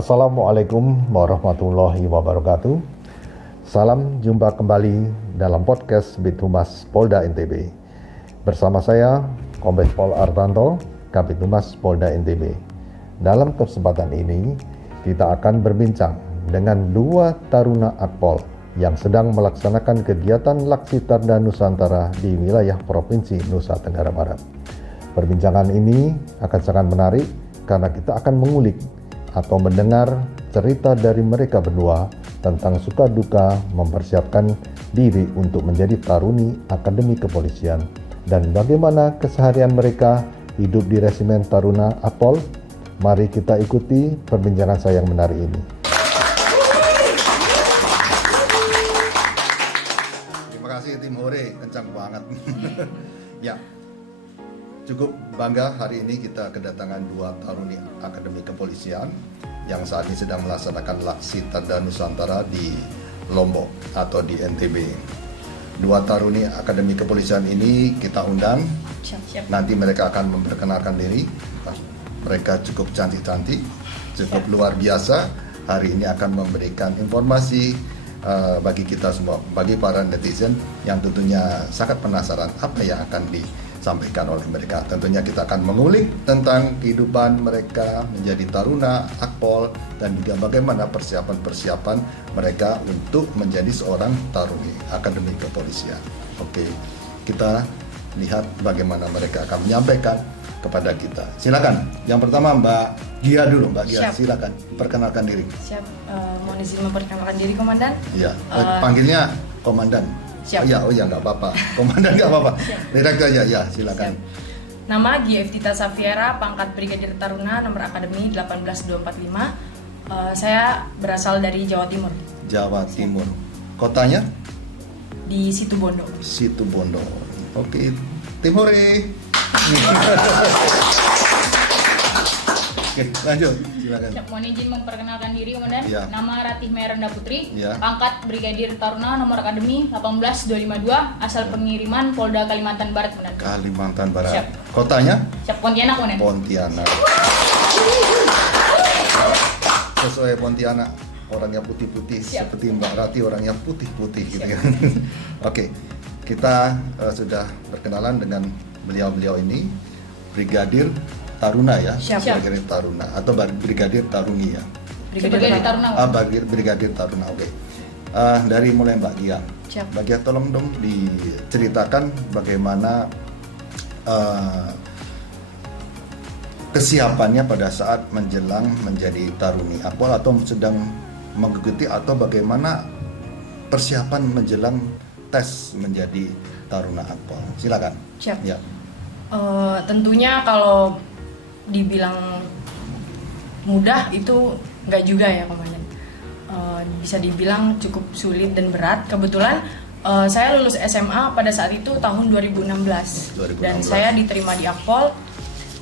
Assalamualaikum warahmatullahi wabarakatuh. Salam jumpa kembali dalam podcast Bit Humas Polda NTB. Bersama saya, Kombes Pol Artanto, Kabid Humas Polda NTB. Dalam kesempatan ini, kita akan berbincang dengan dua taruna Akpol yang sedang melaksanakan kegiatan Laksitarda Nusantara di wilayah Provinsi Nusa Tenggara Barat. Perbincangan ini akan sangat menarik karena kita akan mengulik atau mendengar cerita dari mereka berdua tentang suka duka mempersiapkan diri untuk menjadi taruni Akademi Kepolisian dan bagaimana keseharian mereka hidup di Resimen Taruna Akpol. Mari kita ikuti perbincangan saya yang menarik ini. Terima kasih tim Hore, kencang banget. Ya, cukup bangga hari ini kita kedatangan dua taruni Akademi Kepolisian yang saat ini sedang melaksanakan Laksitarda Nusantara di Lombok atau di NTB. Dua taruni Akademi Kepolisian ini kita undang. Siap. Nanti mereka akan memperkenalkan diri. Mereka cukup cantik-cantik, cukup luar biasa. Hari ini akan memberikan informasi bagi kita semua, bagi para netizen yang tentunya sangat penasaran apa yang akan disampaikan oleh mereka. Tentunya kita akan mengulik tentang kehidupan mereka menjadi taruna Akpol dan juga bagaimana persiapan-persiapan mereka untuk menjadi seorang taruni Akademi Kepolisian. Oke, kita lihat bagaimana mereka akan menyampaikan kepada kita. Silakan. Yang pertama Mbak Gia dulu, Mbak Gia. Siap. Silakan perkenalkan diri. Siap, mohon izin memperkenalkan diri Komandan. Iya, panggilnya Komandan. Siap. Oh ya nggak apa-apa. Komandan nggak apa-apa. Siap. Direktur aja, ya silakan. Siap. Nama Gia Eftita Safiera, pangkat Brigadir Taruna, nomor Akademi 18245. Saya berasal dari Jawa Timur. Jawa Timur. Kotanya? Di Situbondo. Situbondo. Oke, tim Hore. Oke, lanjut. Silakan. Siap, mohon izin memperkenalkan diri Komandan. Ya. Nama Ratih Merenda Putri, Ya. pangkat Brigadir Taruna, nomor Akademi 18252, asal pengiriman Polda Kalimantan Barat Komandan. Kalimantan Barat. Siap. Kotanya? Siap, Pontianak Komandan. Pontianak. Sesuai Pontianak, orangnya putih-putih. Siap. Seperti Mbak Rati orangnya putih-putih gitu kan. Oke, kita sudah berkenalan dengan beliau-beliau ini, Brigadir Taruna ya. Siap. Brigadir Taruna atau Brigadir Taruni ya. Brigadir Taruna. Brigadir Taruna. Oke. Dari mulai Mbak Gia. Siap. Mbak Gia, tolong dong diceritakan bagaimana kesiapannya pada saat menjelang menjadi taruni Akpol atau sedang mengikuti atau bagaimana persiapan menjelang tes menjadi taruna Akpol. Silakan. Siap. Ya. Tentunya kalau dibilang mudah itu nggak juga ya Komandan. Bisa dibilang cukup sulit dan berat. Kebetulan saya lulus SMA pada saat itu tahun 2016. 2016. Dan saya diterima di Akpol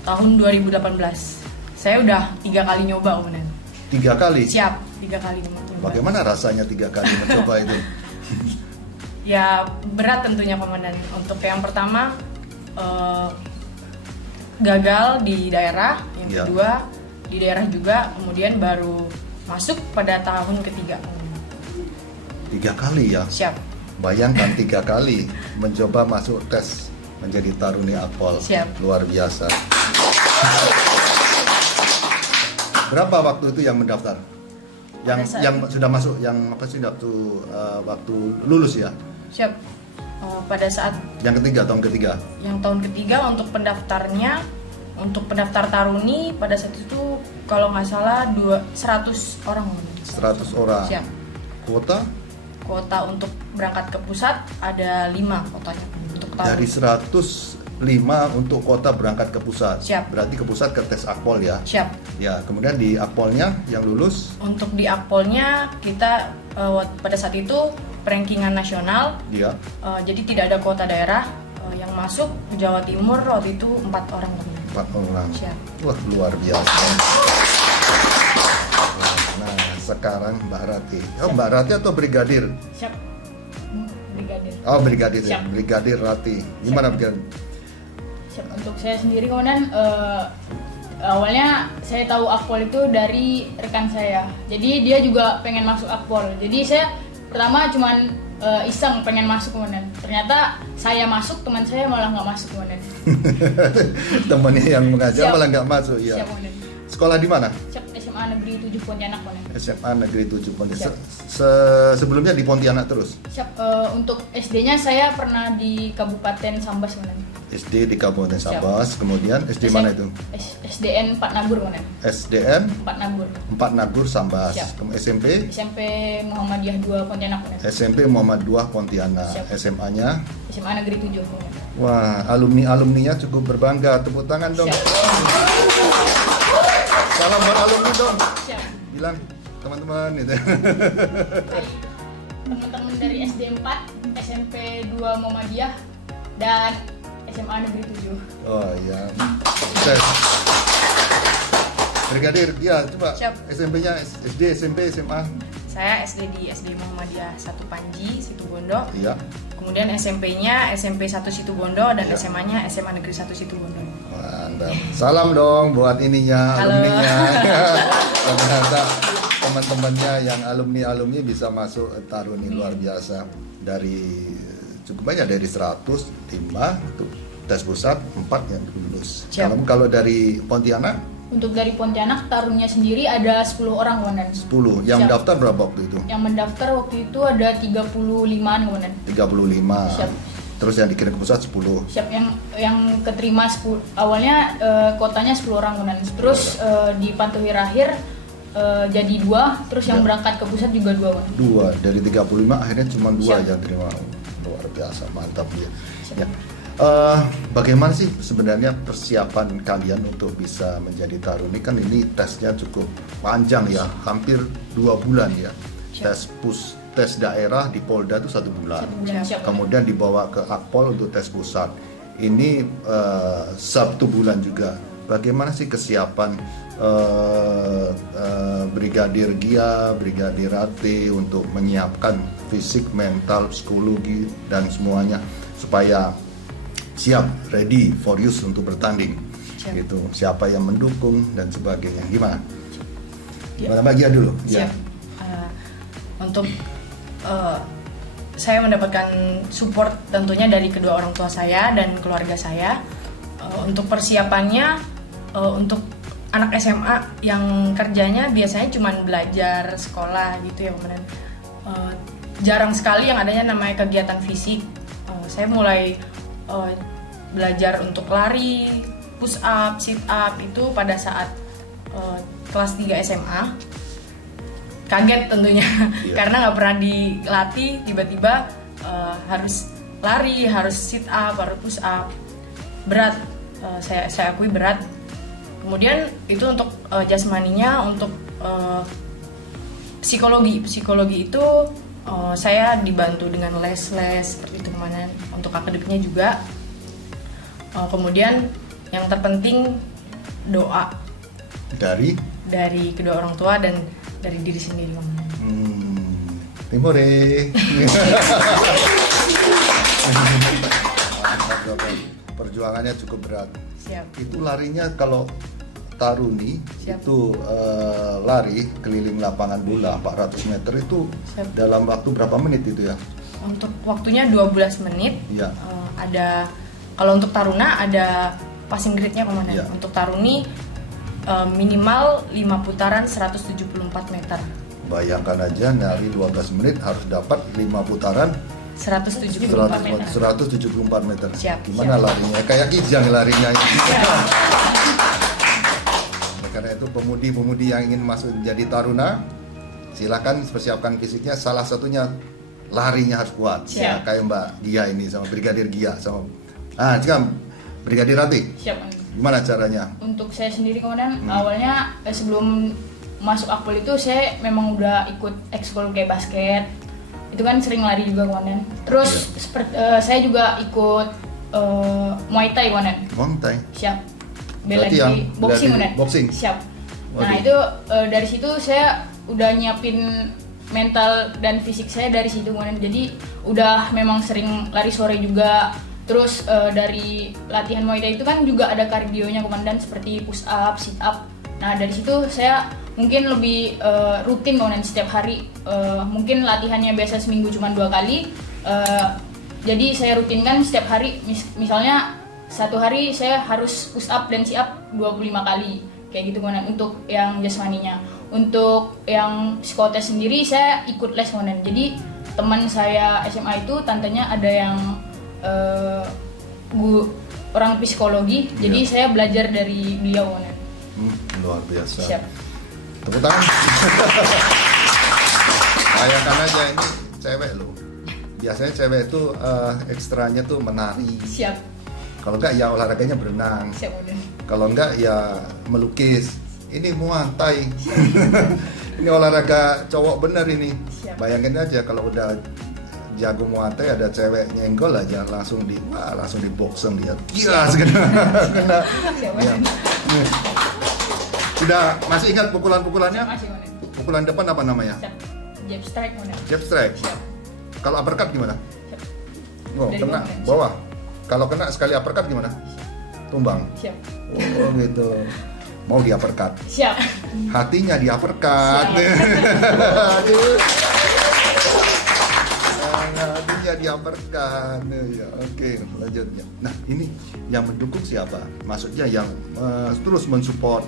tahun 2018. Saya udah 3 kali nyoba Komandan. 3 kali. Siap, 3 kali nyoba. Bagaimana rasanya 3 kali mencoba itu? Ya berat tentunya Komandan. Untuk yang pertama gagal di daerah, yang Ya. kedua di daerah juga, kemudian baru masuk pada tahun ketiga. 3 kali ya. Siap. Bayangkan 3 kali mencoba masuk tes menjadi taruni Akpol. Siap. Luar biasa. Berapa waktu itu yang mendaftar? Yang sudah masuk, yang apa sih waktu lulus ya? Siap. Pada saat Yang ketiga, tahun ketiga. yang tahun ketiga untuk pendaftarnya, untuk pendaftar taruni pada saat itu kalau nggak salah 100 orang. 100 orang. Siap. Kuota Untuk berangkat ke pusat ada 5 kotanya untuk taruni. dari 105 untuk kota berangkat ke pusat. Siap. Berarti ke pusat ke tes Akpol ya. Siap. Ya, kemudian di Akpolnya yang lulus Untuk di Akpolnya kita pada saat itu rankingan nasional, dia jadi tidak ada kota daerah yang masuk ke Jawa Timur waktu itu 4 orang. 4 orang. Siap. Wah, luar biasa. Nah, sekarang Mbak Rati. Oh, Mbak Rati atau Brigadir? Siap. Brigadir. Oh, Brigadir ya. Siap. Brigadir Rati. Gimana Brigadir? Siap. Untuk saya sendiri Komandan, Awalnya saya tahu Akpol itu dari rekan saya. Jadi dia juga pengen masuk Akpol. Jadi saya pertama cuman iseng pengen masuk komandan. Ternyata saya masuk, teman saya malah nggak masuk komandan. Temannya yang mengajar Siap. malah nggak masuk ya. Siap komandan. Sekolah di mana? Siap, SMA Negeri 7 Pontianak komandan. SMA Negeri 7 Pontianak. Siap. Sebelumnya di Pontianak terus. Siap, untuk SD-nya saya pernah di Kabupaten Sambas komandan. SD di Kabupaten Siap. Sambas, kemudian SD mana itu? SDN 4 Nagur komandan. SDN 4 Nagur. 4 Nagur Sambas. Siap. Kemudian SMP SMP Muhammadiyah 2 Pontianak komandan. SMP Muhammad II Pontianak. Siap. SMA-nya. SMA Negeri 7 komandan. Wah, alumninya cukup berbangga. Tepuk tangan dong. Siap. Salam buat alumni dong. Siap. Bilang teman-teman gitu. Teman-teman dari SD 4, SMP 2 Muhammadiyah dan SMA Negeri 7. Oh iya. Sukses. Brigadir, ya coba. Siap. SMP-nya SD, SMP, SMA. Saya SD di SD Muhammadiyah 1 Panji, Situbondo. Iya. Kemudian SMP-nya SMP 1 Situbondo dan Iya. SMA-nya SMA Negeri 1 Situbondo. Mantap. Salam dong buat ininya, Halo. alumninya. Ternyata teman-temannya yang alumni bisa masuk Taruni luar biasa. Dari cukup banyak, dari 105 untuk tes pusat, 4 yang lulus. Siap. Kalau dari Pontianak Untuk dari Pontianak tarunnya sendiri ada 10 orang komandan. 10. Yang Siap. daftar berapa waktu itu? Yang mendaftar waktu itu ada 35-an komandan. 35. Siap. Terus yang dikirim ke pusat 10. Siap, yang keterima 10. Awalnya kotanya 10 orang komandan. Terus di Pantuwir akhir jadi 2, terus yang Ya. berangkat ke pusat juga 2 komandan. 2 dari 35 akhirnya cuma 2 Siap. yang terima. Luar biasa, mantap dia. Siap. Ya. Bagaimana sih sebenarnya persiapan kalian untuk bisa menjadi taruni? Kan ini tesnya cukup panjang ya, hampir 2 bulan ya. Siap. Tes daerah di Polda itu 1 bulan. 1 bulan. Siap. Kemudian dibawa ke Akpol untuk tes pusat. Ini 1 bulan juga. Bagaimana sih kesiapan Brigadir Gia, Brigadir Rate untuk menyiapkan fisik, mental, psikologi dan semuanya supaya siap, ready for use untuk bertanding. Siap. Gitu. Siapa yang mendukung dan sebagainya. Gimana? Ya. Gimana Mbak Gia dulu? Siap. Untuk saya mendapatkan support tentunya dari kedua orang tua saya dan keluarga saya. Untuk persiapannya, untuk anak SMA yang kerjanya biasanya cuma belajar sekolah gitu ya kemudian jarang sekali yang adanya namanya kegiatan fisik. Saya mulai belajar untuk lari, push up, sit up itu pada saat kelas 3 SMA. Kaget tentunya Iya. karena nggak pernah dilatih, tiba-tiba harus lari, harus sit up, harus push up, berat. Saya akui berat. Kemudian itu untuk jasmaninya, untuk psikologi itu saya dibantu dengan les seperti itu kemarin. Untuk akademiknya juga. Kemudian yang terpenting doa Dari dari kedua orang tua dan dari diri sendiri. Timore. Perjuangannya cukup berat. Siap. Itu larinya kalau taruni Siap. itu lari keliling lapangan bola 400 meter itu Siap. dalam waktu berapa menit itu ya? Untuk waktunya 12 menit. Iya. Ada kalau untuk taruna ada passing grade-nya komandan. Iya. Untuk taruni minimal 5 putaran 174 meter. Bayangkan aja lari 12 menit harus dapat 5 putaran 174 meter. 174 meter. Siap, Gimana siap. larinya? Kayak Kijang larinya. Siap. Oleh karena itu pemudi-pemudi yang ingin masuk menjadi taruna, silakan persiapkan fisiknya. Salah satunya larinya harus kuat. Siap. Ya, kayak Mbak Gia ini sama Brigadir Gia sama sekarang Brigadir Rati. Siap. Gimana caranya? Untuk saya sendiri komandan, awalnya sebelum masuk Akpol itu saya memang udah ikut ekskul kayak basket. Itu kan sering lari juga komandan. Terus saya juga ikut Muay Thai komandan. Montai. Siap. Bela Berarti yang diri boxing bela diri, komandan. boxing. Siap. Nah, Waduh. itu dari situ saya udah nyiapin mental dan fisik saya dari situ komandan. Jadi udah memang sering lari sore juga. Terus dari latihan Muay Thai itu kan juga ada kardionya komandan, seperti push up, sit up. Nah dari situ saya mungkin lebih rutin komandan setiap hari. Mungkin latihannya biasa seminggu cuma 2 kali. Jadi saya rutinkan setiap hari. Misalnya satu hari saya harus push up dan sit up 25 kali. Kayak gitu komandan untuk yang jasmaninya. Untuk yang psikotes sendiri saya ikut les komandan. Jadi teman saya SMA itu tantenya ada yang orang psikologi, jadi saya belajar dari beliau. Luar biasa. Siap. Tepuk tangan. Bayangkan aja ini cewek loh. Biasanya cewek itu ekstranya tuh menari. Siap. Kalau enggak ya olahraganya berenang. Siap komandan. Kalau enggak ya melukis. Ini Muay Thai. Ini olahraga cowok bener ini. Siap. Bayangin aja kalau udah jago Muay Thai ada cewek nyenggol aja langsung di boxing dia. Gila kena. Siap Ya. komandan. Sudah masih ingat pukulan-pukulannya? Masih komandan. Pukulan depan apa namanya? Siap. Jab strike komandan. Jab strike. Siap. Kalau uppercut gimana? Siap. Oh, Dari kena bawah. bawah. Kalau kena sekali uppercut gimana? Tumbang. Siap. Oh gitu. Mau di uppercut. Siap. Hatinya di uppercut. Aduh. Hatinya di uppercut. Ya, oke, lanjutnya. Nah, ini yang mendukung siapa? Maksudnya yang terus mensupport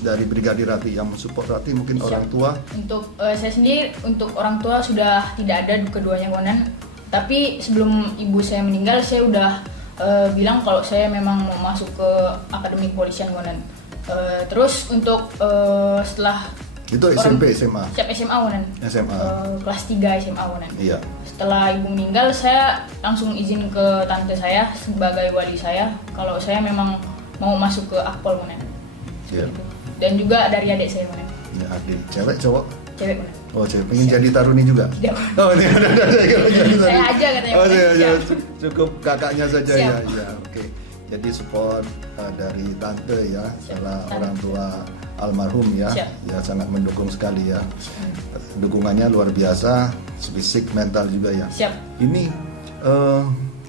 dari Brigadir Rati, yang mensupport Rati mungkin Siap. orang tua. Untuk saya sendiri, untuk orang tua sudah tidak ada keduanya komandan. Tapi sebelum ibu saya meninggal, saya udah bilang kalau saya memang mau masuk ke akademi kepolisian komandan. Terus untuk setelah Itu SMP, SMA. siap SMA komandan. SMA. Kelas 3 SMA komandan. Iya. Setelah ibu meninggal, saya langsung izin ke tante saya sebagai wali saya kalau saya memang mau masuk ke Akpol komandan. Iya. Gitu. Dan juga dari adik saya komandan. Ya, adik. Cewek, cowok? Cewek komandan. Oh, cewek. Pengen jadi taruni juga? Tidak. Oh, ini ada. Saya aja katanya. Oh, iya, iya. Siap. Cukup kakaknya saja Siap. ya. Ya, oke. Jadi support dari tante ya, Siap. salah Tante. orang tua almarhum ya. Siap. Ya sangat mendukung sekali ya. Dukungannya luar biasa, fisik, mental juga ya. Siap. Ini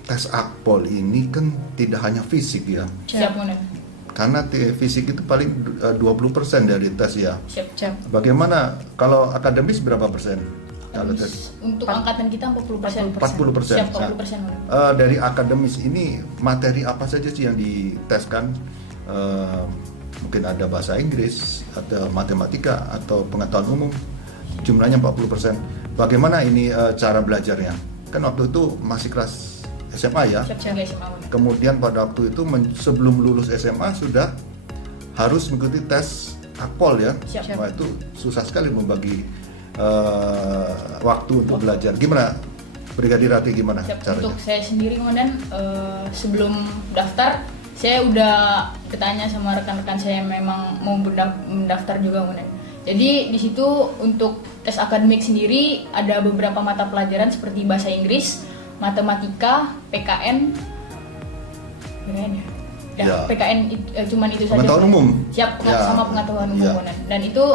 tes Akpol ini kan tidak hanya fisik ya. Siap komandan. Karena fisik itu paling 20% dari tes ya. Siap. Siap. Bagaimana kalau akademis berapa persen? Kalau tes Untuk angkatan kita 40%. 40%. Siap 40% komandan. Dari akademis ini materi apa saja sih yang diteskan? Mungkin ada bahasa Inggris, atau matematika, atau pengetahuan umum. Jumlahnya 40%. Bagaimana ini cara belajarnya? Kan waktu itu masih kelas SMA ya. Siap 3 SMA komandan. Kemudian pada waktu itu sebelum lulus SMA sudah harus mengikuti tes Akpol ya. Siap. Wah, itu susah sekali membagi waktu untuk belajar. Gimana Brigadir Rati, gimana Siap. caranya? Untuk saya sendiri komandan, sebelum daftar saya udah bertanya sama rekan-rekan saya yang memang mau mendaftar juga komandan. Jadi di situ untuk tes akademik sendiri ada beberapa mata pelajaran seperti bahasa Inggris, matematika, PKN, Ya. PKN cuman itu saja. Pengetahuan umum? Siap, Ya. sama pengetahuan umum Ya. komandan. Dan itu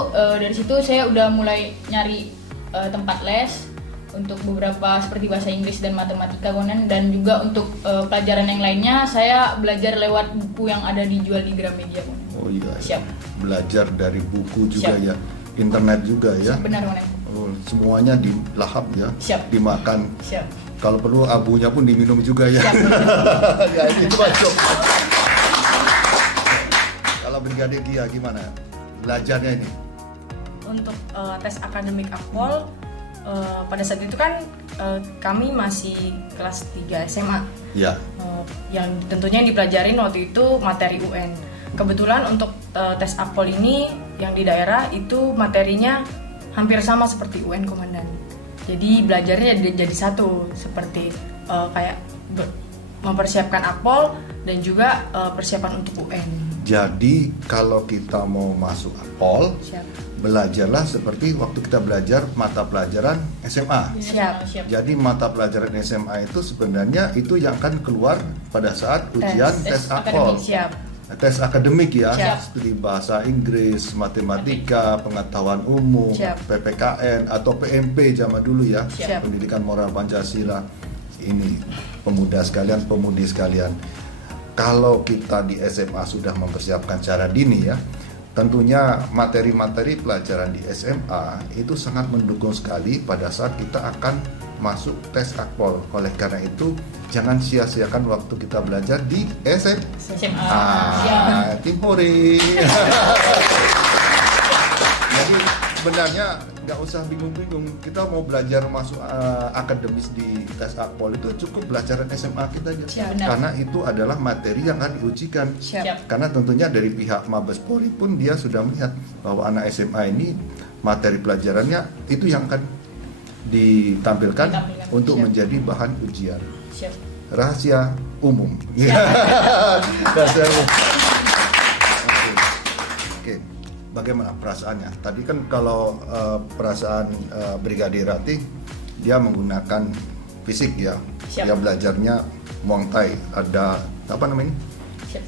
dari situ saya udah mulai nyari tempat les untuk beberapa seperti bahasa Inggris dan matematika komandan, dan juga untuk pelajaran yang lainnya saya belajar lewat buku yang ada dijual di Gramedia komandan. Oh iya. Siap. Belajar dari buku juga Siap. ya. Internet juga ya. Benar komandan. Oh, semuanya dilahap ya. Siap. Dimakan. Siap. Kalau perlu abunya pun diminum juga ya. Siap. Ya, itu masuk. Kalau Brigadir Gia gimana? Belajarnya ini? Untuk tes akademik Akpol pada saat itu kan kami masih kelas 3 SMA. Ya. Yang tentunya yang dipelajarin waktu itu materi UN. Kebetulan untuk tes Akpol ini yang di daerah itu materinya hampir sama seperti UN komandan. Jadi belajarnya jadi satu, seperti kayak mempersiapkan Akpol dan juga persiapan untuk UN. Jadi kalau kita mau masuk Akpol, Siap. belajarlah seperti waktu kita belajar mata pelajaran SMA. Siap. Siap. Jadi mata pelajaran SMA itu sebenarnya itu yang akan keluar pada saat ujian tes Akpol. akademik. Siap. Tes akademik ya, Siap. seperti bahasa Inggris, matematika, pengetahuan umum, Siap. PPKN atau PMP zaman dulu ya, Siap. pendidikan moral Pancasila. ini pemuda sekalian, pemudi sekalian, kalau kita di SMA sudah mempersiapkan secara dini ya, tentunya materi-materi pelajaran di SMA itu sangat mendukung sekali pada saat kita akan masuk tes akpol. Oleh karena itu, jangan sia-siakan waktu kita belajar di SMA. Timpuri. Jadi sebenarnya nggak usah bingung-bingung, kita mau belajar masuk akademis di tes akpol itu cukup belajar SMA kita aja. Siap. Benar. Karena itu adalah materi yang akan diujikan. Siap. Karena tentunya dari pihak Mabes Polri pun dia sudah melihat bahwa anak SMA ini materi pelajarannya itu yang akan ditampilkan untuk Siap. menjadi bahan ujian. Siap. Rahasia umum. Rahasia umum. Oke. Bagaimana perasaannya? Tadi kan kalau perasaan Brigadir Ratih, dia menggunakan fisik ya. Siap. Dia belajarnya Muay Thai, ada apa namanya? Siap.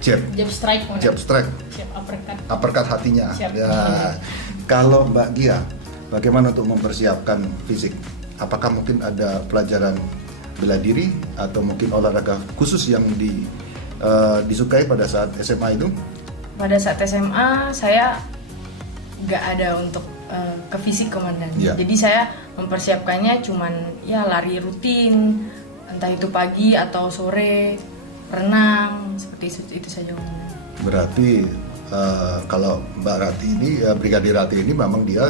Jab. Jab strike. Jab strike. Siap, uppercut. Uppercut hatinya. Siap. Ya. Kalau Mbak Gia, bagaimana untuk mempersiapkan fisik? Apakah mungkin ada pelajaran bela diri atau mungkin olahraga khusus yang disukai pada saat SMA itu? Pada saat SMA saya nggak ada untuk ke fisik komandan. Ya. Jadi saya mempersiapkannya cuman ya lari rutin, entah itu pagi atau sore, renang, seperti itu saja komandan. Berarti kalau Mbak Rati ini, Brigadir Rati ini memang dia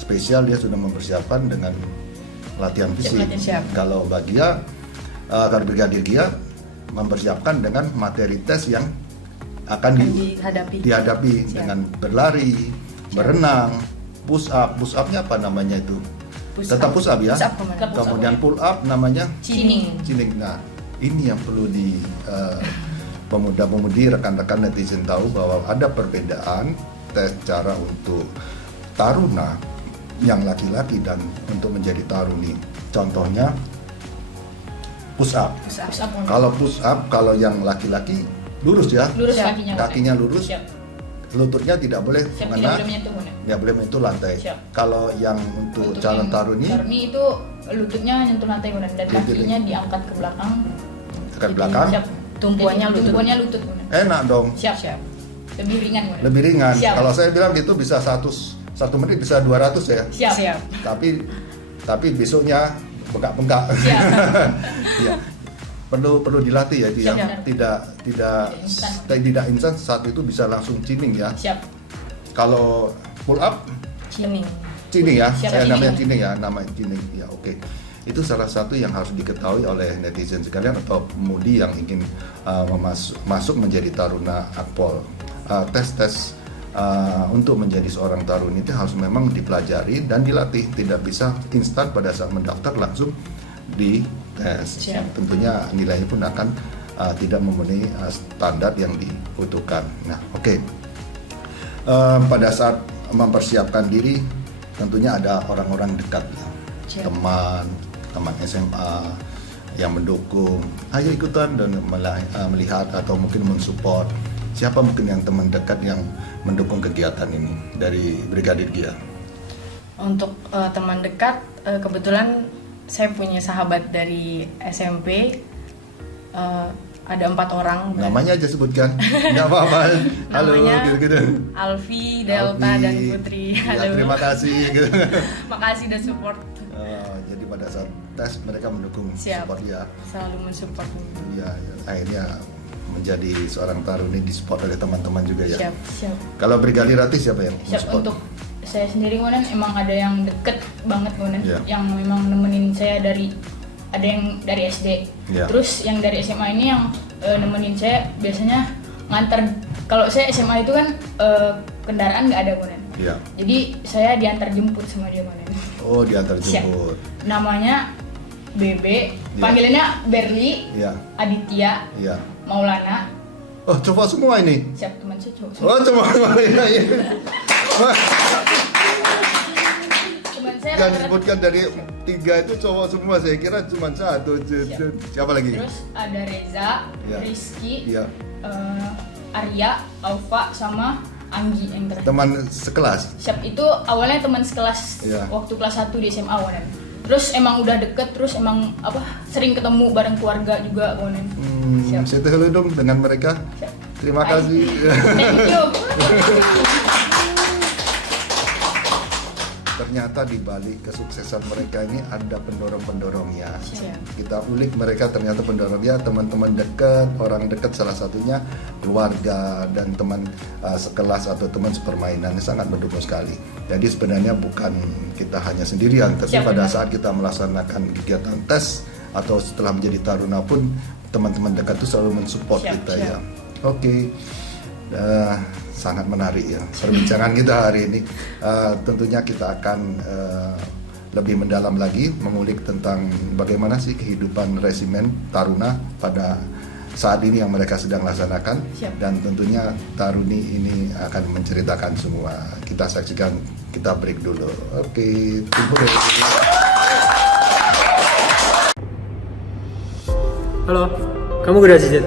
spesial, dia sudah mempersiapkan dengan latihan fisik. Siap. Kalau Mbak Gia, kalau Brigadir Gia mempersiapkan dengan materi tes yang akan dihadapi Siap. dengan berlari, berenang, push up. Push upnya apa namanya itu? Tetap push up ya. Push up, komandan. Kemudian pull up namanya Cining. cining. Nah, ini yang perlu di pemuda-pemudi, rekan-rekan netizen tahu bahwa ada perbedaan tes cara untuk taruna yang laki-laki dan untuk menjadi taruni. Contohnya push up. Push up. Push up. Kalau push up, kalau yang laki-laki lurus ya, Lurus Siap. kakinya. lurus, Siap. lututnya tidak boleh Siap, tidak mengena, boleh menyentuh. tidak boleh menyentuh lantai. Siap. Kalau yang untuk calon taruni Taruni itu lututnya nyentuh lantai dan Lututnya. kakinya diangkat ke belakang. ke belakang, Siap. Tumpuannya Jadi, lutut. Tumpuannya lutut. Komandan. enak dong, Siap. Siap. Lebih ringan. Komandan. lebih ringan. Siap. Kalau saya bilang itu bisa 1 menit bisa 200 ya. Siap. Siap. Tapi besoknya bengkak-bengkak. Siap. Ya. Perlu dilatih ya itu ya. Siap. Tidak instan saat itu bisa langsung cining ya. Siap. Kalau pull up Cining. cining ya. Siap, Saya cining. namanya cining ya, nama cining. Ya oke. Itu salah satu yang harus diketahui oleh netizen sekalian atau pemudi yang ingin masuk menjadi taruna akpol. Tes untuk menjadi seorang taruni itu harus memang dipelajari dan dilatih, tidak bisa instan pada saat mendaftar langsung di tes. Siap. Tentunya nilainya pun akan tidak memenuhi standar yang dibutuhkan. Nah, oke. Pada saat mempersiapkan diri, tentunya ada orang-orang dekat, ya. Siap. teman SMA yang mendukung, ayo ikutan dan melihat atau mungkin mensupport. Siapa mungkin yang teman dekat yang mendukung kegiatan ini dari Brigadir Gia? Untuk teman dekat, kebetulan saya punya sahabat dari SMP, ada 4 orang. Namanya aja sebutkan, nggak apa-apa. Halo, Namanya gitu-gitu. Alfi, Delta, Alfi. dan Putri. Ya, Halo. terima kasih. Gitu. Makasih udah support. Jadi pada saat tes mereka mendukung, Siap. support dia. Selalu mensupport. Ya, akhirnya menjadi seorang taruni disupport oleh teman-teman juga ya. Siap. Siap. Kalau Brigadir Ratih siapa yang Siap. mensupport? Untuk saya sendiri komandan emang ada yang deket banget komandan, Iya. yang memang nemenin saya ada yang dari SD. Iya. Terus yang dari SMA ini yang nemenin saya biasanya nganter. Kalau saya SMA itu kan kendaraan nggak ada komandan. Iya. Jadi saya diantar jemput sama dia komandan. Oh, diantar Siap. jemput. Namanya Bebe, Iya. panggilannya Berli, Iya. Aditya, Iya. Maulana. Oh, coba semua ini. Siap, teman saya cowok. Oh, coba semua. Iya, iya. Teman saya Yang rata-rata- disebutkan dari 3 itu cowok semua. Saya kira cuma 1. Siapa lagi? Terus ada Reza, Iya. Rizky, Iya. Arya, Alfa, sama Anggi yang terakhir. Teman sekelas. Siap, itu awalnya teman sekelas Iya. waktu kelas 1 di SMA awalan. Terus emang udah deket, terus emang sering ketemu bareng keluarga juga komandan. Siap. Saya dulu dong dengan mereka. Siap. Terima kasih. Thank you. Ternyata di balik kesuksesan mereka ini ada pendorong-pendorongnya. Siap. Kita ulik mereka, ternyata pendorongnya teman-teman dekat, orang dekat, salah satunya keluarga dan teman sekelas atau teman sepermainan, sangat mendukung sekali. Jadi sebenarnya bukan kita hanya sendirian, tapi Siap, pada benar. saat kita melaksanakan kegiatan tes atau setelah menjadi taruna pun teman-teman dekat itu selalu mensupport Siap, kita siap. ya. Oke. Sangat menarik ya perbincangan kita hari ini. Tentunya kita akan lebih mendalam lagi mengulik tentang bagaimana sih kehidupan resimen taruna pada saat ini yang mereka sedang laksanakan. Siap. Dan tentunya Taruni ini akan menceritakan semua. Kita saksikan, kita break dulu. Oke, tunggu dulu. Halo, kamu generasi Z?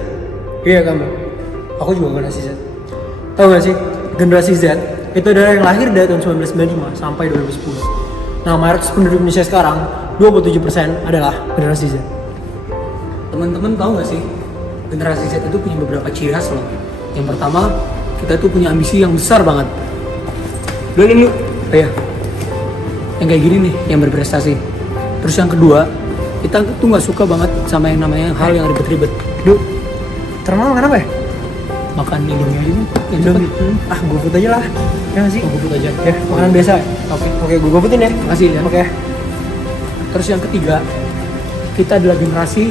Iya kamu. Aku juga generasi Z. Tahu gak sih, generasi Z itu adalah yang lahir dari tahun 1995 sampai 2010. Nah, mayoritas penduduk Indonesia sekarang 27% adalah generasi Z. Teman-teman tahu gak sih, generasi Z itu punya beberapa ciri khas loh. Yang pertama, kita tuh punya ambisi yang besar banget. Dulu, ya, yang kayak gini nih, yang berprestasi. Terus yang kedua, kita tuh nggak suka banget sama yang namanya hal yang ribet-ribet. Duh, terkenal kenapa ya? Makan Indomie aja nih, yang cepet. Gue put aja lah. Ya nggak sih? Gue put aja. Ya, makanan biasa. Oke, gue putin ya. Makasih ya. Oke. Terus yang ketiga, kita adalah generasi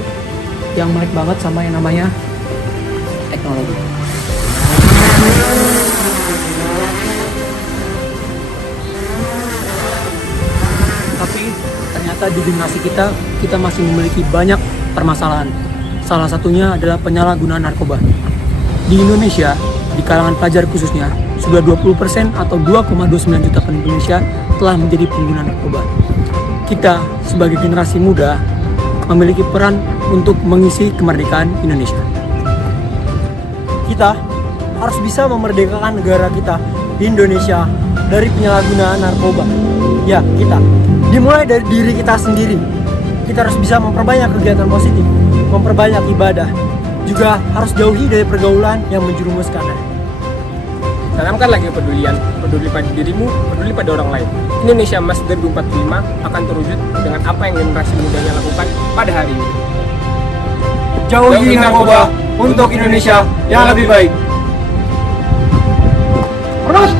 yang melek banget sama yang namanya teknologi. Tapi ternyata di generasi kita masih memiliki banyak permasalahan. Salah satunya adalah penyalahgunaan narkoba. Di Indonesia, di kalangan pelajar khususnya, sudah 20% atau 2,29 juta penduduk Indonesia telah menjadi pengguna narkoba. Kita sebagai generasi muda memiliki peran untuk mengisi kemerdekaan Indonesia. Kita harus bisa memerdekakan negara kita di Indonesia dari penyalahgunaan narkoba. Ya, kita. Dimulai dari diri kita sendiri. Kita harus bisa memperbanyak kegiatan positif, memperbanyak ibadah. Juga harus jauhi dari pergaulan yang menjerumuskan. Tanamkan lagi kepedulian, peduli pada dirimu, peduli pada orang lain. Indonesia Emas 2045 akan terwujud dengan apa yang generasi mudanya lakukan pada hari ini. Jauhi narkoba untuk Indonesia yang lebih baik. Terus!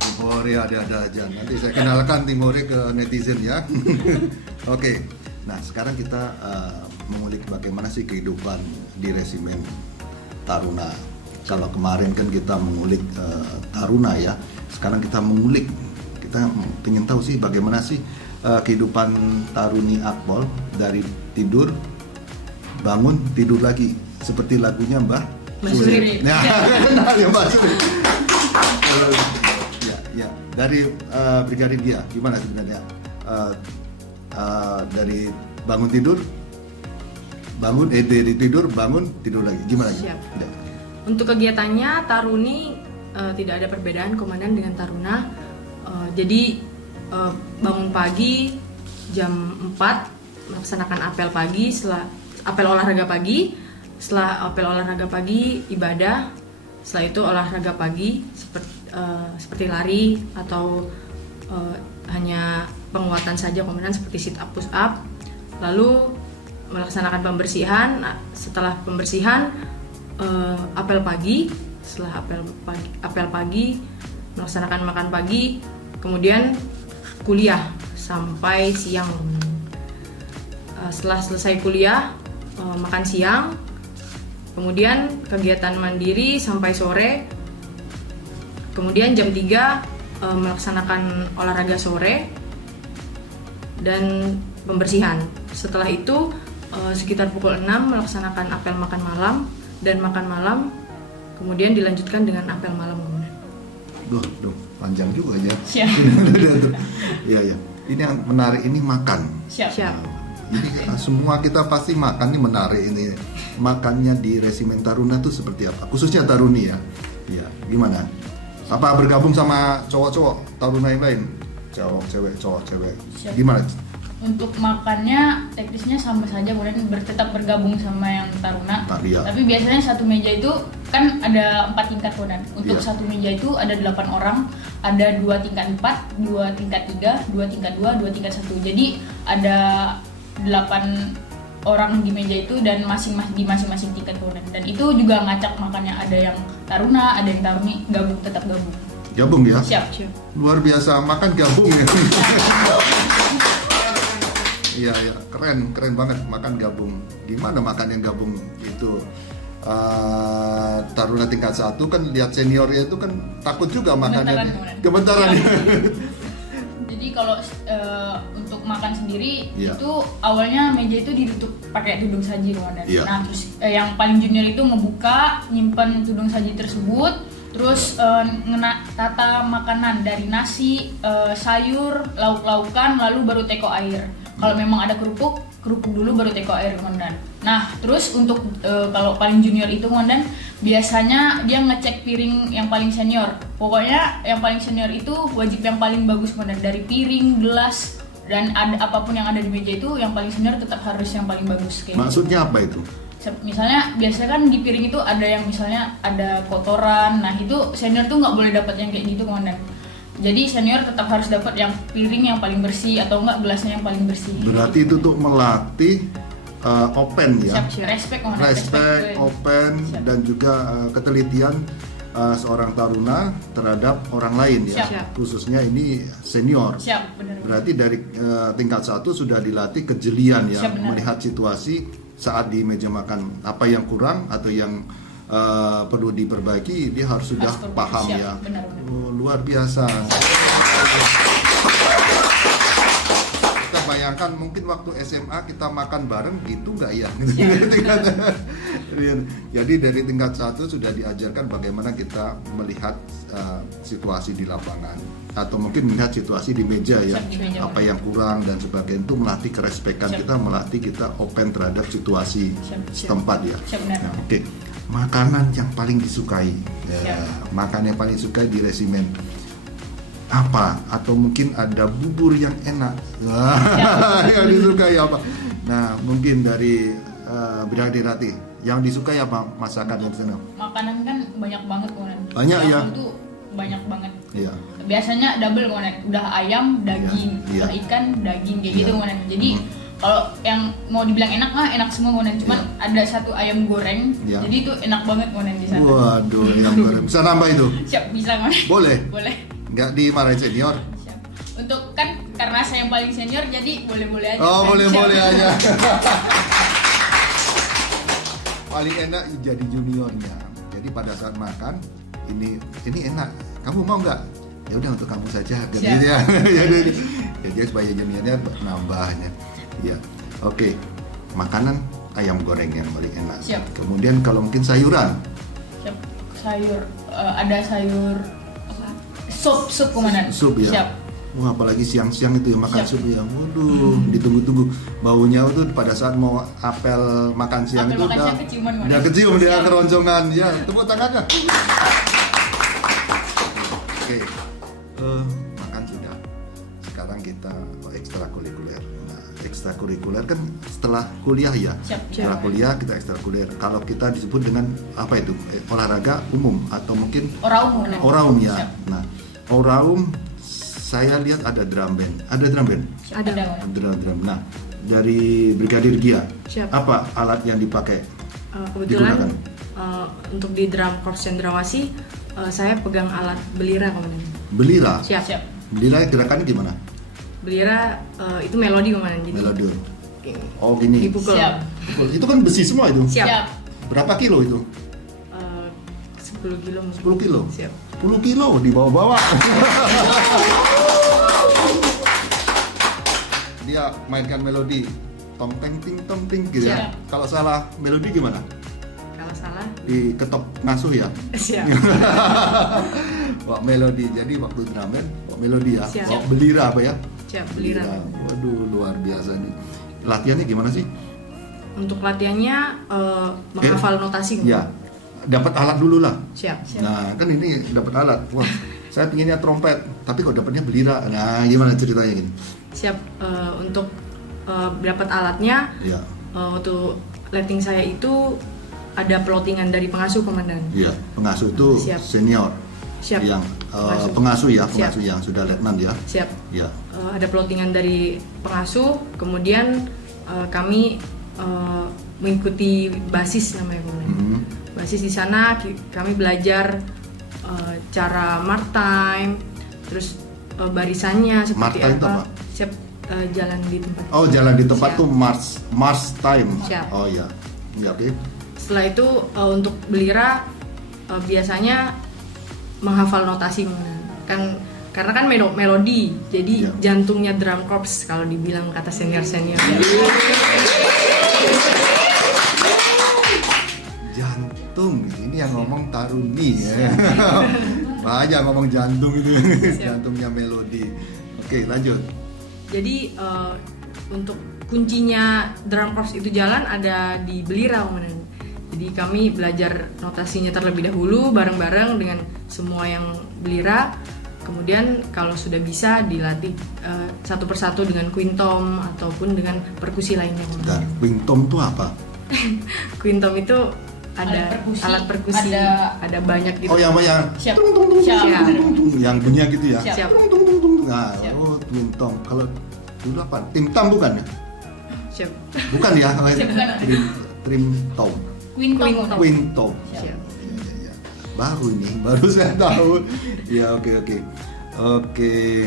Timore ada-ada aja. Nanti saya kenalkan Timore ke netizen ya. Oke. Nah, sekarang kita mengulik bagaimana sih kehidupan di resimen taruna. Kalau kemarin kan kita mengulik taruna ya. Sekarang kita mengulik, kita ingin tahu sih bagaimana sih kehidupan taruni Akpol dari tidur, bangun, tidur lagi. Seperti lagunya Mbak Suri. Nah, ya Mbak Suri. Ya, dari Brigadir Dia, gimana sebenarnya dari bangun tidur, dari tidur bangun tidur lagi, gimana? Siap. Ya. Untuk kegiatannya Taruni tidak ada perbedaan komandan dengan Taruna. Jadi bangun pagi jam 4 melaksanakan apel pagi, setelah apel olahraga pagi, setelah apel olahraga pagi ibadah, setelah itu olahraga pagi seperti lari atau hanya penguatan saja komandan seperti sit up push up, lalu melaksanakan pembersihan. Setelah pembersihan apel pagi, setelah apel pagi melaksanakan makan pagi, kemudian kuliah sampai siang. Setelah selesai kuliah makan siang, kemudian kegiatan mandiri sampai sore. Kemudian jam 3 melaksanakan olahraga sore dan pembersihan. Setelah itu sekitar pukul 6 melaksanakan apel makan malam dan makan malam, kemudian dilanjutkan dengan apel malam. Duh, panjang juga ya. Siap. Iya, ya. Ini yang menarik ini makan. Siap. Ini semua kita pasti makan, ini menarik ini. Makannya di Resimen Taruna itu seperti apa? Khususnya Taruni ya. Iya, gimana? Apa bergabung sama cowok-cowok Taruna yang lain? Cowok, cewek. Siap. Gimana? Untuk makannya teknisnya sama saja, kemudian tetap bergabung sama yang Taruna. Iya. Tapi biasanya satu meja itu kan ada 4 tingkat konan. Untuk Iya. satu meja itu ada 8 orang, ada 2 tingkat 4, 2 tingkat 3, 2 tingkat 2, 2 tingkat 1. Jadi ada 8 orang di meja itu dan di masing-masing tingkat konan. Dan itu juga ngacak makannya, ada yang Taruna, ada yang Taruni, tetap gabung. Gabung ya? Siap. Luar biasa, makan gabung ya. Iya, keren banget makan gabung. Gimana makan yang gabung itu? Taruna tingkat 1 kan lihat seniornya itu kan takut juga makannya. Gemetaran. Jadi kalau untuk makan sendiri Iya. itu awalnya meja itu ditutup pakai tudung saji komandan. Iya. Nah terus yang paling junior itu ngebuka, nyimpen tudung saji tersebut, terus tata makanan dari nasi, sayur, lauk-laukan, lalu baru teko air. Kalau memang ada kerupuk dulu baru teko air komandan. Nah terus untuk kalau paling junior itu komandan biasanya dia ngecek piring yang paling senior. Pokoknya yang paling senior itu wajib yang paling bagus komandan, dari piring, gelas, dan apapun yang ada di meja itu yang paling senior tetap harus yang paling bagus kayak Maksudnya apa itu? Misalnya biasanya kan di piring itu ada yang misalnya ada kotoran, nah itu senior tuh nggak boleh dapat yang kayak gitu komandan. Jadi senior tetap harus dapat yang piring yang paling bersih atau enggak gelasnya yang paling bersih. Berarti itu tuh melatih open ya. Siap. Respect komandan. Respect, open, Siap. dan juga ketelitian seorang taruna terhadap orang lain ya. Siap. Khususnya ini senior. Siap, benar. Berarti dari tingkat 1 sudah dilatih kejelian ya, Siap, benar. melihat situasi saat di meja makan apa yang kurang atau yang perlu diperbaiki, dia harus sudah Harus paham siap, ya. benar. Oh, luar biasa. Kita bayangkan mungkin waktu SMA kita makan bareng gitu nggak ya? Jadi dari tingkat 1 sudah diajarkan bagaimana kita melihat situasi di lapangan atau mungkin melihat situasi di meja ya, Siap, di meja. apa yang kurang dan sebagainya, itu melatih kerespekan Siap. kita, melatih kita open terhadap situasi Siap. setempat ya. Siap, benar. Nah, oke. Makanan yang paling disukai, Siap. makanan yang paling disukai di Resimen apa? Atau mungkin ada bubur yang enak, yang disukai apa? Nah, mungkin dari Brigadir Rati, yang disukai apa masakan yang di sana? Makanan kan banyak banget komandan. Banyak, ya? Itu banyak banget. Iya. Biasanya double komandan. Udah ayam, daging, Iya. udah ikan, daging kayak Iya. gitu komandan. Jadi kalau yang mau dibilang enak mah enak semua komandan. Cuman ada satu ayam goreng. Iya. Jadi itu enak banget komandan di sana. Waduh, yang goreng. Bisa nambah itu? Siap, bisa komandan. Boleh? Boleh. Nggak dimarahin senior? Siap. Untuk kan karena saya yang paling senior jadi boleh-boleh aja. Oh, kan? boleh-boleh Siap. aja. Paling enak jadi juniornya. Jadi pada saat makan ini enak. Kamu mau nggak? Ya udah untuk kamu saja. Gitu Siap. ya. Jadi supaya juniornya nambahnya. Ya. Oke. Makanan ayam goreng yang paling enak. Siap. Kemudian kalau mungkin sayuran. Siap. Sayur ada sayur sup komandan. Sup ya. Siap. Wah, apalagi siang-siang itu ya makan Siap. sup ya. Waduh, ditunggu-tunggu. Baunya itu pada saat mau apel makan siang Apel itu makan udah siang keciuman, Mas. udah kecium dia Siap. keroncongan. Ya, tepuk tangannya. Oke. Makan sudah. Sekarang kita ekstrakurikuler. Nah, ekstrakurikuler kan setelah kuliah ya. Siap. Setelah kuliah kita ekstrakurikuler. Kalau kita disebut dengan apa itu? Olahraga umum atau mungkin Oraum komandan. Oraum ya. Siap. Nah, Oraum saya lihat ada drum band. Ada drum band? Ada komandan. Drum. Nah, dari Brigadir Gia, Siap. apa alat yang dipakai? Kebetulan untuk di drum korps cendrawasih saya pegang alat belira komandan. Belira. Siap. Siap. Belira gerakannya gimana? Belira itu melodi komandan. Jadi Melodi. Oh, gini. dipukul. Siap. Itu kan besi semua itu. Siap. Siap. Berapa kilo itu? 10 kilo mungkin. 10 kilo. Siap. 10 kilo dibawa-bawa. Dia mainkan melodi tom teng ting gitu ya. Siap. Kalau salah melodi gimana? Kalau salah diketok ngasuh ya. Siap. Wak Melody. Jadi waktu drummer Wak Melody ya. Siap. Wak Belira apa ya? Siap, Belira. Waduh, luar biasa nih. Latihannya gimana sih? Untuk latihannya menghafal notasi. Ya, dapat alat dulu lah. Siap. Nah, kan ini dapat alat. Wah, saya pinginnya trompet, tapi kok dapatnya belira. Nah, gimana ceritanya gini? Siap. Untuk dapat alatnya, Ya, waktu letting saya itu ada plottingan dari pengasuh komandan. iya. Pengasuh itu Siap. senior. Siap. Yang Pengasuh. pengasuh ya, Siap. pengasuh yang sudah letnan ya. Siap. Ya. Ada plottingan dari pengasuh, kemudian kami mengikuti basis namanya komandan. Mhm. Basis di sana kami belajar cara mark time, terus barisannya seperti Mark time itu apa. apa? Siap. Jalan di tempat. Oh, jalan di tempat Siap. tuh march time. Siap. Oh iya. Ya, oke. Setelah itu untuk belira biasanya menghafal notasi kan karena kan melodi jadi Ya. jantungnya drum corps kalau dibilang kata senior. Jantung ini yang ngomong Taruni ya. Banyak ngomong jantung itu. Jantungnya Melody. Oke, lanjut. Jadi untuk kuncinya drum corps itu jalan ada di belira komandan. Jadi kami belajar notasinya terlebih dahulu bareng-bareng dengan semua yang belira. Kemudian kalau sudah bisa dilatih satu persatu dengan quintom ataupun dengan perkusi lainnya. Dan wingtom itu apa? Quintom itu ada alat perkusi, ada banyak gitu. Oh, yang Siap. tung, tung, tung, Siap. tung, tung, tung, yang bunyinya gitu ya. Siap. Siap. Tung, tung, tung, tung. Nah, Siap. oh, wingtom. Kalau dulu apa? Tim tam bukan ya? Siap. Bukan ya? Bukan. Trim tom. Quintom. Quintom. Siap. Ya. Baru ini, baru saya tahu. Ya, oke. Oke.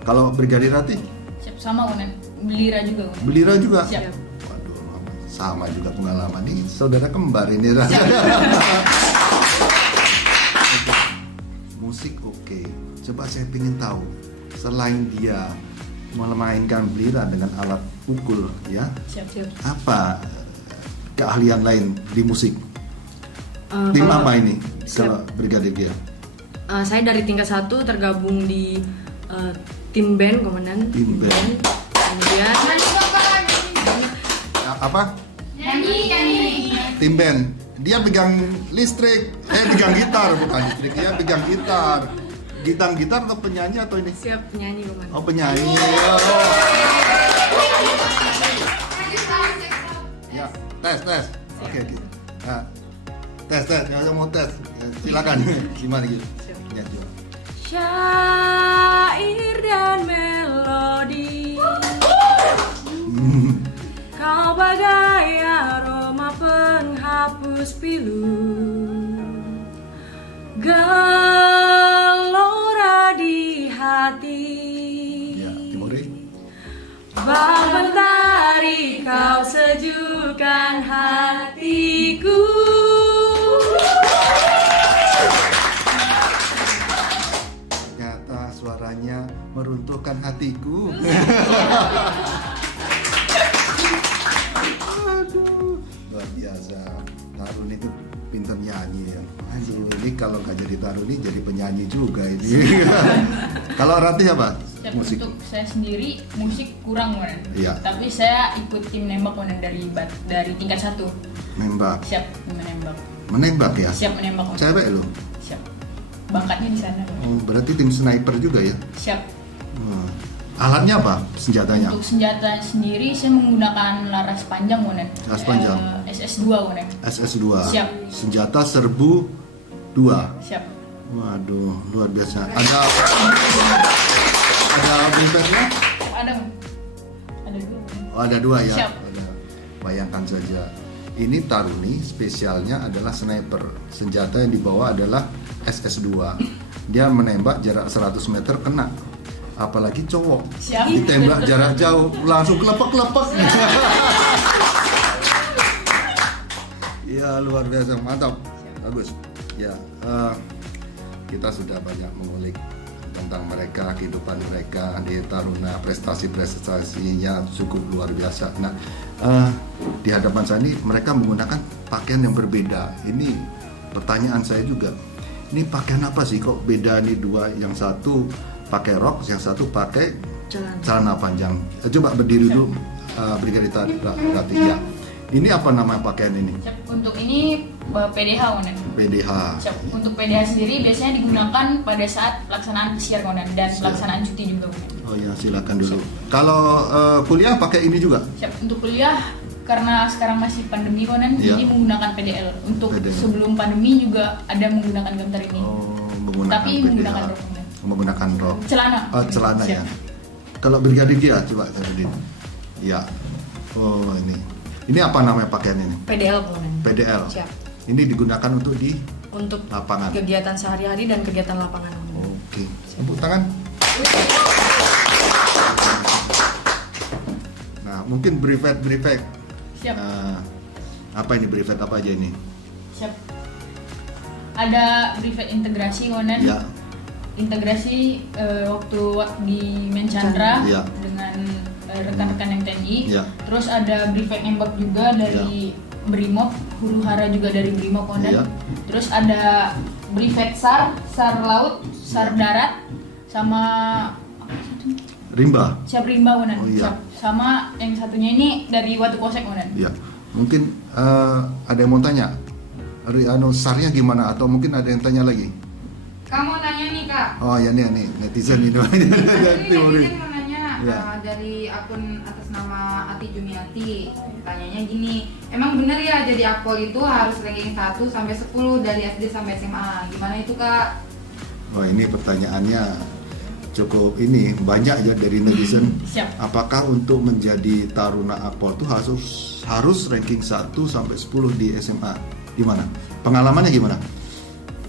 Kalau Brigadir Rati? Siap, sama komandan. Belira juga komandan. Belira juga? Siap. Waduh, sama juga pengalaman nih. Saudara kembar ini. Musik oke. Coba saya ingin tahu, selain dia memainkan belira dengan alat pukul, ya, Siap. apa keahlian lain di musik? Tim Kalau- apa ini? Siap. Kalau Brigadir Gia? Saya dari tingkat 1 tergabung di tim band komandan. Tim band. Kemudian Apa? Tim band. Dia pegang listrik, pegang gitar, bukan listrik. Dia pegang gitar. Gitar atau penyanyi atau ini? siap penyanyi komandan. Oh, penyanyi. Ya, tes. Oke, gitu. Nah, tes. Kalau mau tes, silakan. Gimana gitu? Ya, coba. Syair dan melodi, kau bagai aroma penghapus pilu, gelora di hati. Ya, Timori. Bang mentari kau sejukkan hatiku. Ternyata suaranya meruntuhkan hatiku. Aduh, luar biasa. Tarun itu pintar nyanyi ya. Aduh, ini kalau nggak jadi Taruni jadi penyanyi juga ini. Kalau Rati apa? Siap, Musik. untuk saya sendiri musik kurang komandan. Iya. Tapi saya ikut tim nembak komandan dari tingkat 1. Nembak. Siap menembak. Menembak ya? Siap menembak komandan. Cewek loh. Siap. Bakatnya di sana komandan. Oh, berarti tim sniper juga ya? Siap. Alatnya apa? Senjatanya? Untuk senjata sendiri saya menggunakan laras panjang komandan. Laras panjang. SS2 komandan. SS2. Siap. Senjata serbu 2. Siap. Waduh, luar biasa. Ada bimpesnya? Ada. Ada dua. Oh, ada 2 ya. Siap. Bayangkan saja. Ini Taruni spesialnya adalah sniper. Senjata yang dibawa adalah SS2. Dia menembak jarak 100 meter kena. Apalagi cowok. Siap. Ditembak jarak jauh langsung kelepek-kelepek. Ya, luar biasa, mantap. Bagus. Ya, kita sudah banyak mengulik tentang mereka, kehidupan mereka di Taruna, prestasi-prestasinya cukup luar biasa. Nah, di hadapan saya ini mereka menggunakan pakaian yang berbeda. Ini pertanyaan saya juga, ini pakaian apa sih kok beda nih dua? Yang satu pakai rok, yang satu pakai celana panjang. Coba berdiri dulu, Brigadir Rati. Ya. Ini apa nama pakaian ini? Untuk ini PDH komandan. PDH. Untuk PDH sendiri biasanya digunakan pada saat pelaksanaan pesiar komandan dan pelaksanaan cuti juga komandan. Oh ya, silakan dulu. Kalau kuliah pakai ini juga? Untuk kuliah karena sekarang masih pandemi komandan, Ya. jadi menggunakan PDL. Untuk PDL. Sebelum pandemi juga ada menggunakan gambar ini. Oh, menggunakan Tapi PDH. menggunakan rok komandan. Menggunakan rok. Celana. Oh, celana ya. Siap. Kalau Brigadir Gia, coba Brigadir. Ya. Oh, ini. Ini apa namanya pakaian ini? PDL komandan. PDL. Siap. Ini digunakan untuk di Untuk lapangan. kegiatan sehari-hari dan kegiatan lapangan komandan. Oke. Tepuk tangan. Nah, mungkin briefet. Siap. Apa ini briefet apa aja ini? Siap. Ada briefet integrasi komandan. Ya. Integrasi waktu di Menchandra Ya. dengan rekan-rekan yang TNI. Ya. Terus ada briefet nembak juga dari Brimob, Huru Hara juga dari Brimob komandan. Ya. Terus ada briefet SAR laut, SAR darat, sama Rimba. siap rimba komandan. Oh, iya. Siap. Sama yang satunya ini dari Watu Kosek komandan. Ya. Mungkin ada yang mau tanya. SAR-nya gimana atau mungkin ada yang tanya lagi? Kamu nanya nih kak, Oh ya nih netizen ini. ini Timur. netizen mau nanya Ya. dari akun atas nama Ati Jumiati. Tanyanya gini, emang bener ya jadi akpol itu harus ranking 1 sampai 10 dari SD sampai SMA? Gimana itu kak? Wah, ini pertanyaannya cukup ini banyak ya dari netizen. Siap. Apakah untuk menjadi Taruna Akpol itu harus ranking 1 sampai 10 di SMA? Gimana? Pengalamannya gimana?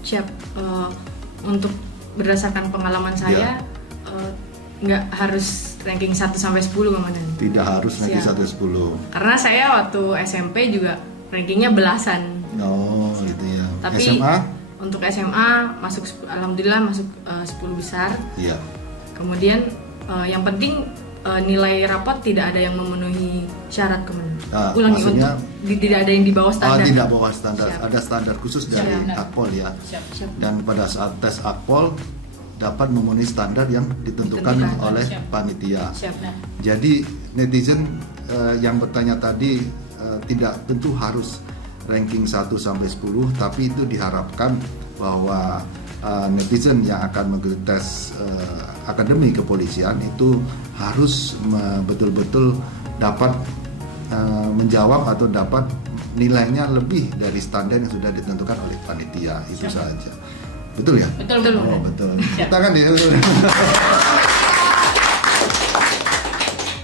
Siap. Untuk berdasarkan pengalaman saya, nggak harus ranking 1 sampai 10 komandan. Tidak harus ranking Siap. 1 10. Karena saya waktu SMP juga rankingnya belasan. Oh, gitu ya. Tapi SMA? untuk SMA masuk alhamdulillah masuk 10 besar. Iya. Kemudian yang penting nilai rapot tidak ada yang memenuhi syarat komandan. Ulangi, maksudnya- untuk tidak ada yang di bawah standar. Tidak bawah standar. Siap. Ada standar khusus dari Siap. Akpol ya. Siap. Dan pada saat tes Akpol dapat memenuhi standar yang ditentukan Ditentukan. oleh Siap. panitia. Siap. Nah, Jadi netizen yang bertanya tadi tidak tentu harus ranking 1 sampai 10, tapi itu diharapkan bahwa netizen yang akan mengikuti tes akademi kepolisian itu harus betul-betul dapat menjawab atau dapat nilainya lebih dari standar yang sudah ditentukan oleh panitia. Itu saja. Betul ya? betul. Oh, betul. Siap. Tangan ya.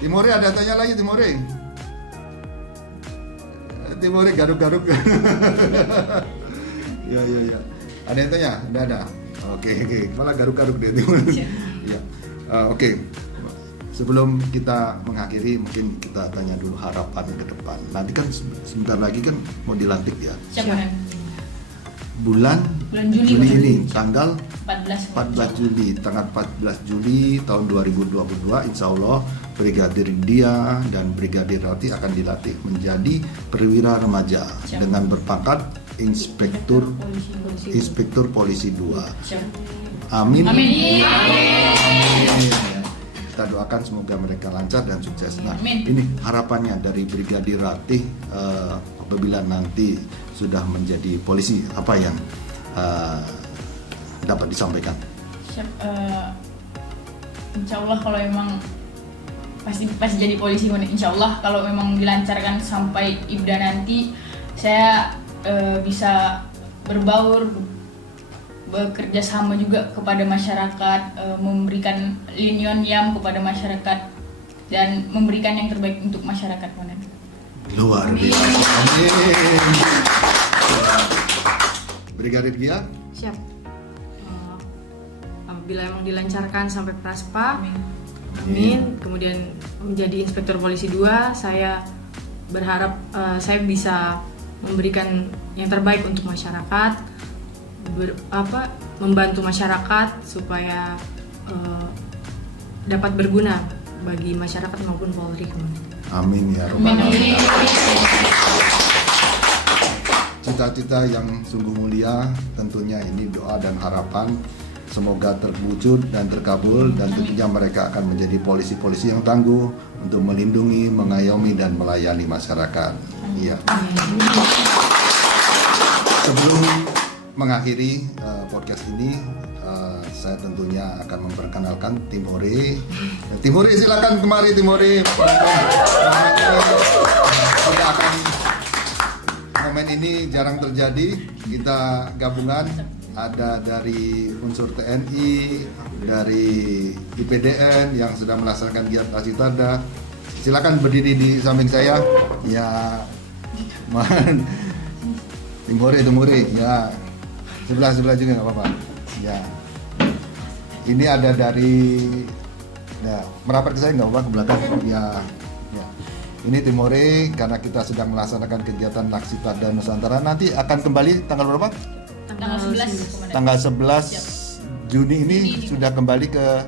Timore ada tanya lagi Timore. Timore garuk-garuk. Ya. Ada yang tanya? Enggak ada. Oke. Malah garuk-garuk dia Timore. Ya. Oke. Sebelum kita mengakhiri, mungkin kita tanya dulu harapan ke depan. Nanti kan sebentar lagi kan mau dilantik ya. Siap komandan. Bulan Juli ini tanggal 14 Juli, tanggal 14 Juli tahun 2022, insya Allah Brigadir Dia dan Brigadir Rati akan dilatih menjadi perwira remaja Siap. dengan berpangkat Inspektur Polisi 2. Siap. Amin. Amin. Amin. Kita doakan semoga mereka lancar dan sukses. Nah, Amin. ini harapannya dari Brigadir Rati apabila nanti sudah menjadi polisi, apa yang dapat disampaikan? Siap. Insya Allah kalau emang pasti jadi polisi, insya Allah kalau memang dilancarkan sampai Ibda nanti, saya bisa berbaur, bekerja sama juga kepada masyarakat, memberikan linion yam kepada masyarakat dan memberikan yang terbaik untuk masyarakat komandan. Luar biasa. Amin. Brigadir Gia? Siap. Apabila emang dilancarkan sampai Praspa, amin. Kemudian menjadi Inspektur Polisi 2, saya berharap saya bisa memberikan yang terbaik untuk masyarakat, membantu masyarakat supaya dapat berguna bagi masyarakat maupun Polri komandan. Amin ya robbal alamin. Cita-cita yang sungguh mulia, tentunya ini doa dan harapan semoga terwujud dan terkabul, dan tentunya mereka akan menjadi polisi-polisi yang tangguh untuk melindungi, mengayomi dan melayani masyarakat. Iya. Sebelum mengakhiri podcast ini, saya tentunya akan memperkenalkan Tim Hore. Tim Hore, silakan kemari Tim Hore. Kita akan, momen ini jarang terjadi, kita gabungan, ada dari unsur TNI, dari IPDN yang sedang melaksanakan giat Asitada. Silakan berdiri di samping saya. Ya, man. Tim Hore, ya. Sebelah juga nggak apa-apa. Ya. Ini ada dari, ya, merapat ke saya nggak apa-apa, ke belakang. Ya. Ini Tim Hore, karena kita sedang melaksanakan kegiatan Laksita Nusantara. Nanti akan kembali tanggal berapa? Tanggal 11 komandan. Tanggal 11 Juni ini sudah kembali ke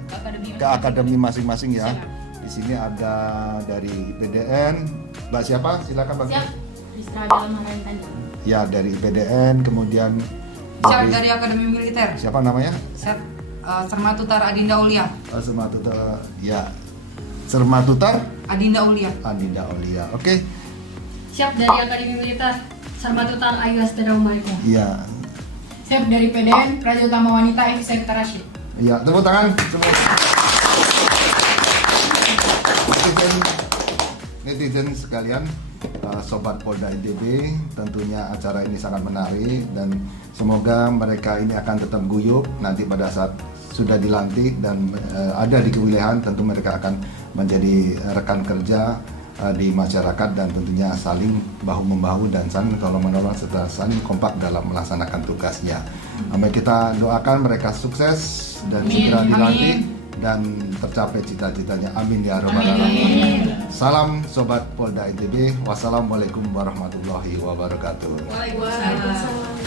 akademi masing-masing ya. Di sini ada dari IPDN, Mbak siapa? Silakan Mbak. Siap. Ristra Dalam Harapan Tanjung. Ya, dari IPDN, kemudian Siap dari Akademi Militer. siapa namanya? Siap Sermatutar Adinda Aulia. Sermatutar, ya. Sermatutar Adinda Aulia. Adinda Aulia. Oke. Siap dari Akademi Militer, Sarmatutar Ayu Astera Umariko. Iya. Siap dari PDN, Raja Utama Wanita Evi Rashid. Iya, tepuk tangan semua. Netizen sekalian, Sobat Polda ITB, tentunya acara ini sangat menarik dan semoga mereka ini akan tetap guyup nanti pada saat sudah dilantik dan ada di kewilayahan. Tentu mereka akan menjadi rekan kerja di masyarakat dan tentunya saling bahu-membahu dan saling tolong-menolong serta saling kompak dalam melaksanakan tugasnya. Mari kita doakan mereka sukses dan segera dilantik dan tercapai cita-citanya. Amin ya robbal alamin. Salam Sobat Polda ITB. Wassalamualaikum warahmatullahi wabarakatuh. Waalaikumsalam.